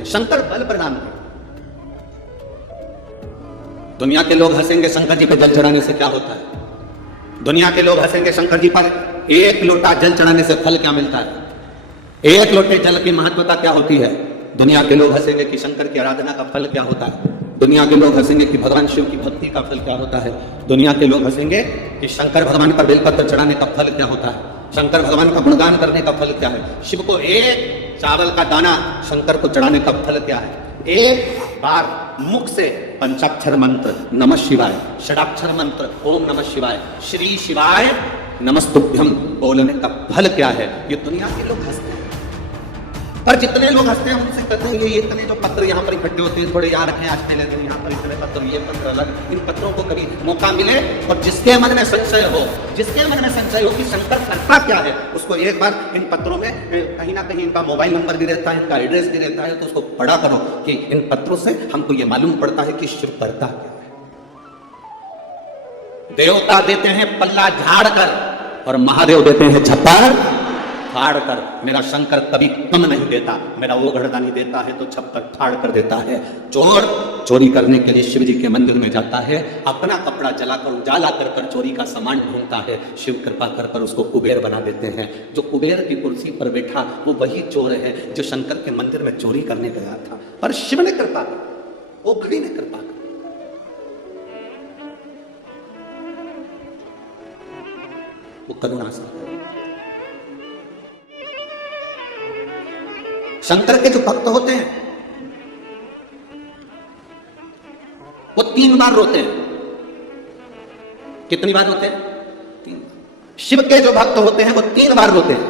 हैं, शंकर बल प्रदान करते हैं। दुनिया के लोग हंसेंगे शंकर जी पे जल चढ़ाने से क्या होता है? दुनिया के लोग हंसेंगे शंकर जी पर एक लोटा जल चढ़ाने से फल क्या मिलता है? एक लोटे जल की महत्वता क्या होती है? दुनिया के लोग हंसेंगे कि शंकर की आराधना का फल क्या होता है। दुनिया के लोग हंसेंगे कि भगवान शिव की भक्ति का फल क्या होता है। दुनिया के लोग हंसेंगे कि शंकर भगवान पर बेलपत्र चढ़ाने का फल क्या होता है। शंकर भगवान का गुणगान करने का फल क्या है। शिव को एक चावल का दाना शंकर को चढ़ाने का फल क्या है। एक बार मुख से पंचाक्षर मंत्र नमः शिवाय, षडाक्षर मंत्र ओम नमः शिवाय, श्री शिवाय नमस्तुभ्यम बोलने का फल क्या है। ये दुनिया के लोग हंसते हैं, पर जितने लोग हंसते हैं उनसे कहते हैं ये इतने जो पत्र यहाँ पर इकट्ठे होते हैं, थोड़े याद रखें आज पहले दिन यहाँ पर इतने पत्र, ये पत्र अलग। इन पत्रों को कभी मौका मिले और जिसके मन में संशय हो, जिसके मन में संशय हो कि शंकर करता क्या है, उसको एक बार इन पत्रों में कहीं ना कहीं इनका मोबाइल नंबर भी रहता है, इनका एड्रेस भी रहता है, तो उसको पढ़ा करो कि इन पत्रों से हमको ये मालूम पड़ता है कि शिव करता क्या है। देवता देते हैं पल्ला झाड़ कर और महादेव देते हैं छप्पर फाड़ कर। मेरा शंकर कभी कम नहीं देता, मेरा वो घड़दानी देता है तो छप्पर फाड़ कर देता है। चोर चोरी करने के लिए शिव जी के मंदिर में जाता है, अपना कपड़ा जलाकर उजाला कर कर चोरी का सामान ढूंढता है। शिव कृपा कर कर उसको कुबेर बना देते हैं। जो कुबेर की कुर्सी पर बैठा वो वही चोर है जो शंकर के मंदिर में चोरी करने गया था, पर शिव ने कृपा, वो घड़ी ने कृपा। वो करुणा से शंकर के जो भक्त होते हैं वो 3 बार रोते हैं। कितनी बार रोते हैं? 3 बार। शिव के जो भक्त होते हैं वो 3 बार रोते हैं।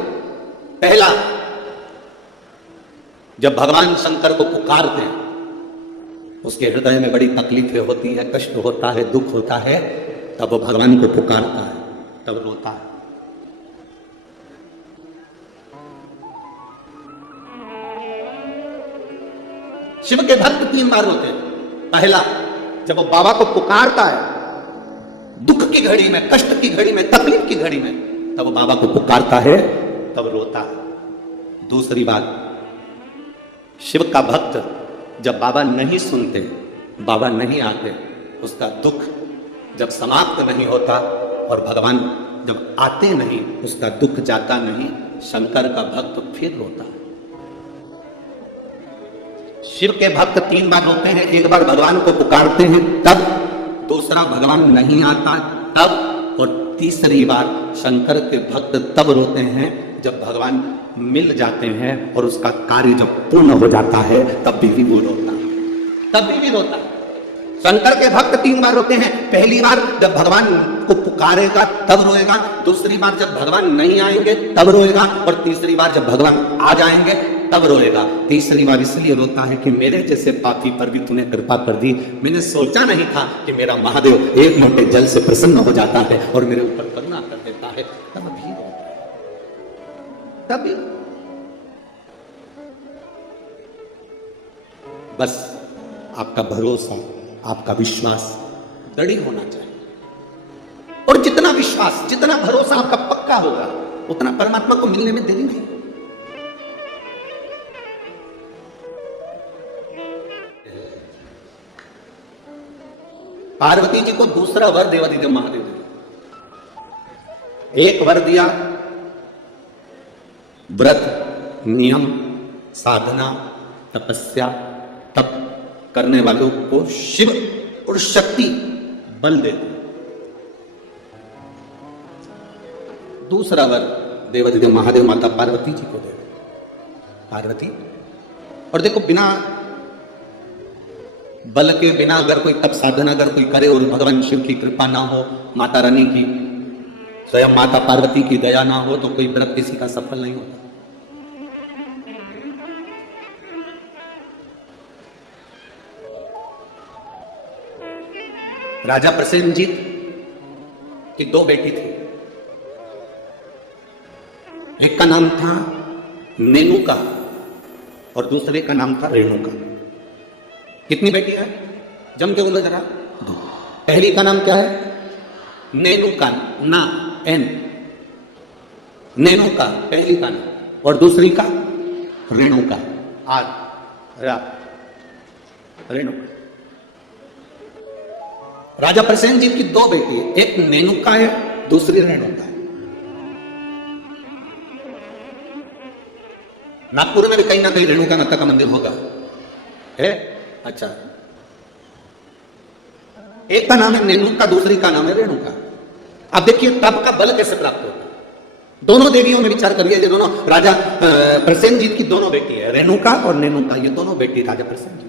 पहला, जब भगवान शंकर को पुकारते हैं, उसके हृदय में बड़ी तकलीफें होती है, कष्ट होता है, दुख होता है, तब वो भगवान को पुकारता है, तब रोता है। शिव के भक्त 3 बार रोते हैं। पहला, जब वो बाबा को पुकारता है दुख की घड़ी में, कष्ट की घड़ी में, तकलीफ की घड़ी में, तब वो बाबा को पुकारता है, तब रोता है। दूसरी बात, शिव का भक्त जब बाबा नहीं सुनते, बाबा नहीं आते, उसका दुख जब समाप्त नहीं होता और भगवान जब आते नहीं, उसका दुख जाता नहीं, शंकर का भक्त फिर रोता है। शिव के भक्त 3 बार रोते हैं। एक बार भगवान को पुकारते हैं तब, दूसरा भगवान नहीं आता तब, और तीसरी बार शंकर के भक्त तब रोते हैं जब भगवान मिल जाते हैं और उसका कार्य जब पूर्ण हो जाता है, तब भी वो रोता है, तब भी रोता है। शंकर के भक्त 3 बार रोते हैं। पहली बार जब भगवान को पुकारेगा तब रोएगा, दूसरी बार जब भगवान नहीं आएंगे तब रोएगा, और तीसरी बार जब भगवान आ जाएंगे तब रोएगा। तीसरी बार इसलिए रोता है कि मेरे जैसे पापी पर भी तूने कृपा कर दी। मैंने सोचा नहीं था कि मेरा महादेव एक लोटे जल से प्रसन्न हो जाता है और मेरे ऊपर करुणा कर देता है, तब भी रोता है। तभी बस आपका भरोसा, आपका विश्वास दृढ़ होना चाहिए, और जितना विश्वास, जितना भरोसा आपका पक्का होगा, उतना परमात्मा को मिलने में देरी नहीं। पार्वती जी को दूसरा वर देवादिदेव महादेव ने, एक वर दिया व्रत, नियम, साधना, तपस्या, तप करने वालों को शिव और शक्ति बल देते। दूसरा वर देवादिदेव महादेव माता पार्वती जी को दे। पार्वती, और देखो बिना बल के, बिना अगर कोई तप साधना अगर कोई करे और भगवान शिव की कृपा ना हो, माता रानी की, स्वयं माता पार्वती की दया ना हो, तो कोई व्रत किसी का सफल नहीं होता। राजा प्रसेनजीत की 2 बेटी थी। एक का नाम था नेनुका और दूसरे का नाम था रेणुका। कितनी बेटी है? जम के बोलो जरा। पहली का नाम क्या है? नेनुका, ना एन, नेनुका पहली का नाम, और दूसरी का रेणुका, आर। रेणुका। राजा प्रसेनजीत की दो बेटी है, एक मेनुका है, दूसरी रेणुका है। नागपुर में भी कहीं ना कहीं रेणुका माता का मंदिर होगा, है? अच्छा, एक का नाम है मेनुका, दूसरी का नाम है रेणुका। अब देखिए तप का बल कैसे प्राप्त होगा। दोनों देवियों में विचार करिए, ये दोनों राजा प्रसेनजीत की दोनों बेटी है, रेणुका और नेनुका, ये दोनों बेटी राजा प्रसेनजीत।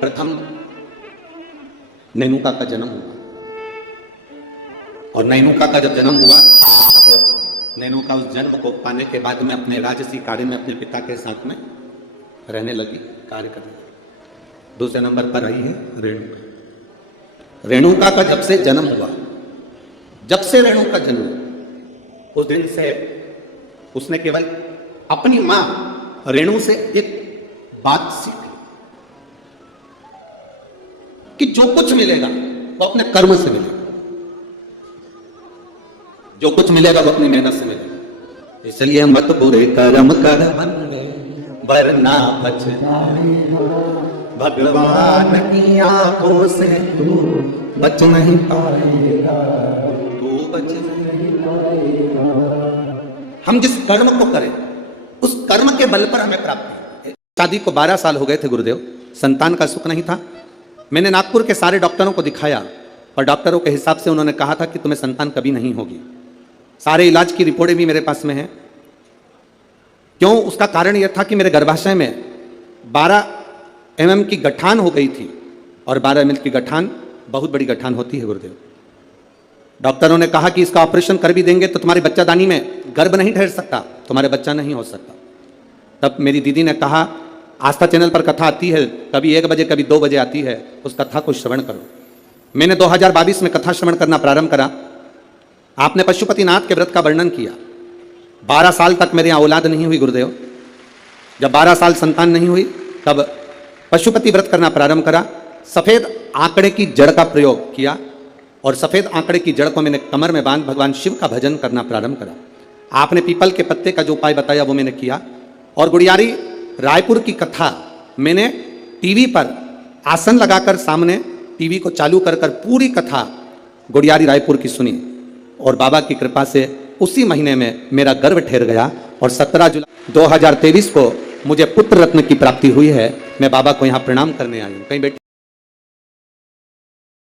प्रथम नेनुका का जन्म हुआ, और नेनुका का जब जन्म हुआ तब नेनुका उस जन्म को पाने के बाद में अपने राजसी कार्य में अपने पिता के साथ में रहने लगी, कार्य करने लगी। दूसरे नंबर पर आई है रेणुका। रेणुका का जब से जन्म हुआ, जब से रेणुका जन्म हुआ, उस दिन से उसने केवल अपनी मां रेणु से एक बात सीखी कि जो कुछ मिलेगा वो अपने कर्म से मिलेगा, जो कुछ मिलेगा वो अपनी मेहनत से मिलेगा। इसलिए मत बुरे कर्म कर वरना बचना भगवान की आंखों से तू बच नहीं पाएगा, तू बच नहीं पाएगा। हम जिस कर्म को करें उस कर्म के बल पर हमें प्राप्ति है। शादी को 12 साल हो गए थे गुरुदेव, संतान का सुख नहीं था। मैंने नागपुर के सारे डॉक्टरों को दिखाया और डॉक्टरों के हिसाब से उन्होंने कहा था कि तुम्हें संतान कभी नहीं होगी। सारे इलाज की रिपोर्टें भी मेरे पास में हैं। क्यों? उसका कारण यह था कि मेरे गर्भाशय में 12 mm की गठान हो गई थी, और 12 mm की गठान बहुत बड़ी गठान होती है गुरुदेव। डॉक्टरों ने कहा कि इसका ऑपरेशन कर भी देंगे तो तुम्हारी बच्चादानी में गर्भ नहीं ठहर सकता, तुम्हारे बच्चा नहीं हो सकता। तब मेरी दीदी ने कहा, आस्था चैनल पर कथा आती है, कभी 1 बजे कभी 2 बजे आती है, उस कथा को श्रवण करो। मैंने 2022 में कथा श्रवण करना प्रारंभ करा। आपने पशुपतिनाथ के व्रत का वर्णन किया। 12 साल तक मेरे यहाँ औलाद नहीं हुई गुरुदेव। जब 12 साल संतान नहीं हुई तब पशुपति व्रत करना प्रारंभ करा। सफेद आंकड़े की जड़ का प्रयोग किया, और सफेद आंकड़े की जड़ को मैंने कमर में बांध भगवान शिव का भजन करना प्रारंभ करा। आपने पीपल के पत्ते का जो उपाय बताया वो मैंने किया, और गुड़ियारी रायपुर की कथा मैंने टीवी पर आसन लगाकर सामने टीवी को चालू कर पूरी कथा गुड़ियारी रायपुर की सुनी, और बाबा की कृपा से उसी महीने में मेरा गर्भ ठहर गया, और 17 जुलाई 2023 को मुझे पुत्र रत्न की प्राप्ति हुई है। मैं बाबा को यहाँ प्रणाम करने आई हूँ। कहीं बेटी